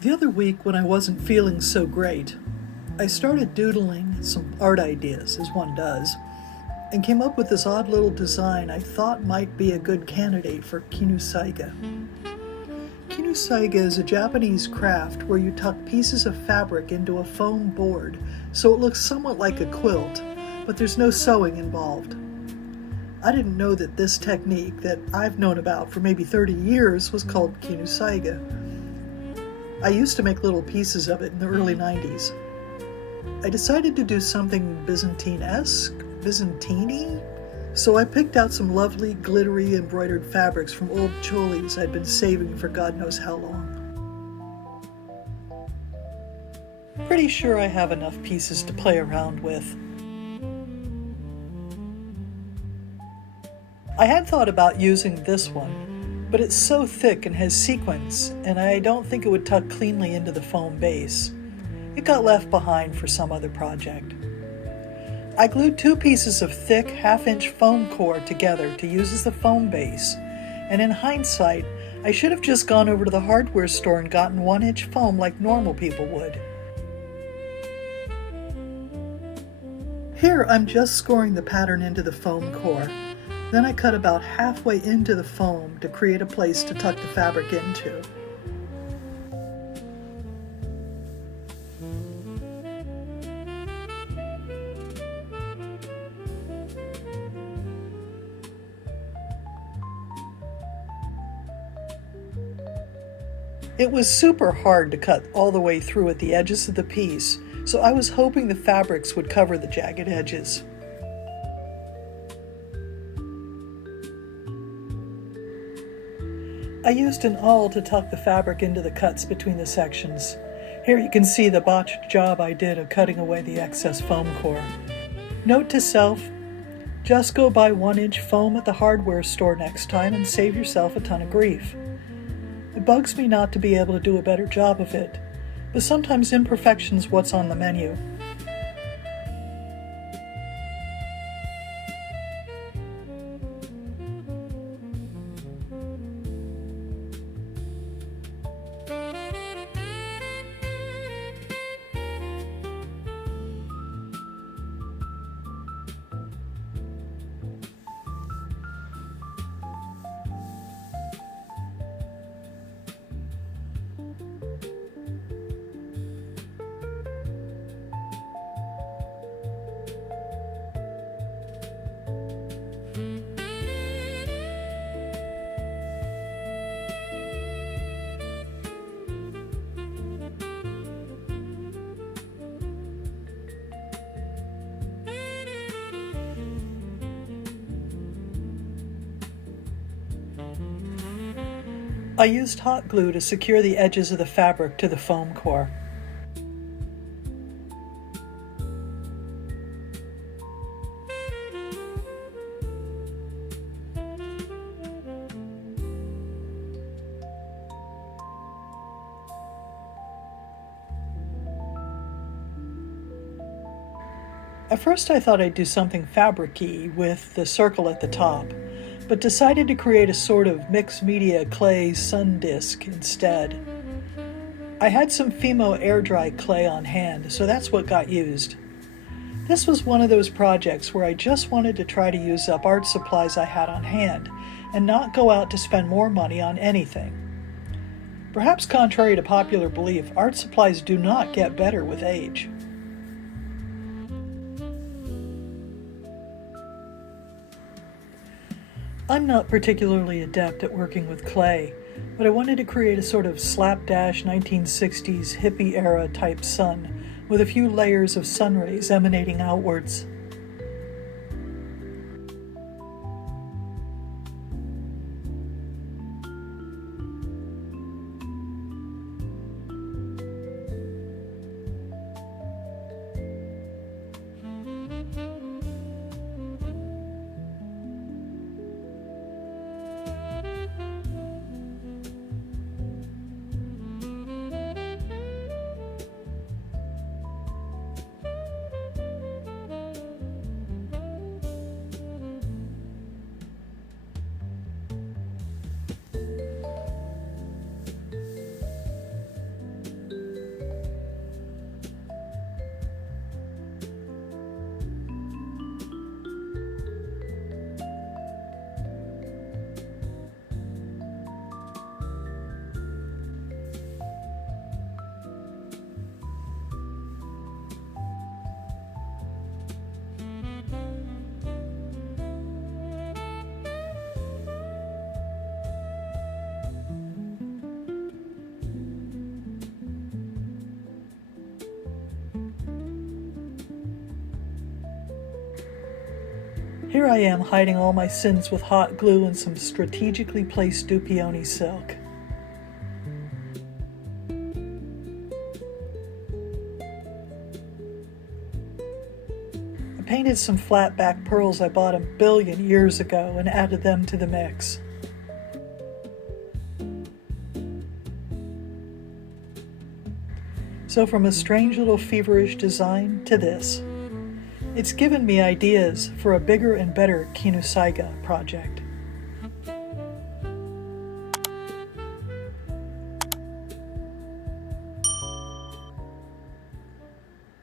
The other week, when I wasn't feeling so great, I started doodling some art ideas, as one does, and came up with this odd little design I thought might be a good candidate for Kinusaiga. Kinusaiga is a Japanese craft where you tuck pieces of fabric into a foam board so it looks somewhat like a quilt, but there's no sewing involved. I didn't know that this technique that I've known about for maybe 30 years was called Kinusaiga. I used to make little pieces of it in the early 90s. I decided to do something Byzantine-y, so I picked out some lovely, glittery, embroidered fabrics from old cholis I'd been saving for God knows how long. Pretty sure I have enough pieces to play around with. I had thought about using this one, but it's so thick and has sequins, and I don't think it would tuck cleanly into the foam base. It got left behind for some other project. I glued 2 pieces of thick, half-inch foam core together to use as the foam base, and in hindsight, I should have just gone over to the hardware store and gotten 1-inch foam like normal people would. Here, I'm just scoring the pattern into the foam core. Then I cut about halfway into the foam to create a place to tuck the fabric into. It was super hard to cut all the way through at the edges of the piece, so I was hoping the fabrics would cover the jagged edges. I used an awl to tuck the fabric into the cuts between the sections. Here you can see the botched job I did of cutting away the excess foam core. Note to self, just go buy 1-inch foam at the hardware store next time and save yourself a ton of grief. It bugs me not to be able to do a better job of it, but sometimes imperfection's what's on the menu. I used hot glue to secure the edges of the fabric to the foam core. At first I thought I'd do something fabric-y with the circle at the top, but decided to create a sort of mixed media clay sun disk instead. I had some Fimo air dry clay on hand, so that's what got used. This was one of those projects where I just wanted to try to use up art supplies I had on hand and not go out to spend more money on anything. Perhaps contrary to popular belief, art supplies do not get better with age. I'm not particularly adept at working with clay, but I wanted to create a sort of slapdash 1960s hippie-era type sun with a few layers of sun rays emanating outwards. Here I am hiding all my sins with hot glue and some strategically placed Dupioni silk. I painted some flat back pearls I bought a billion years ago and added them to the mix. So from a strange little feverish design to this, it's given me ideas for a bigger and better Kinusaiga project.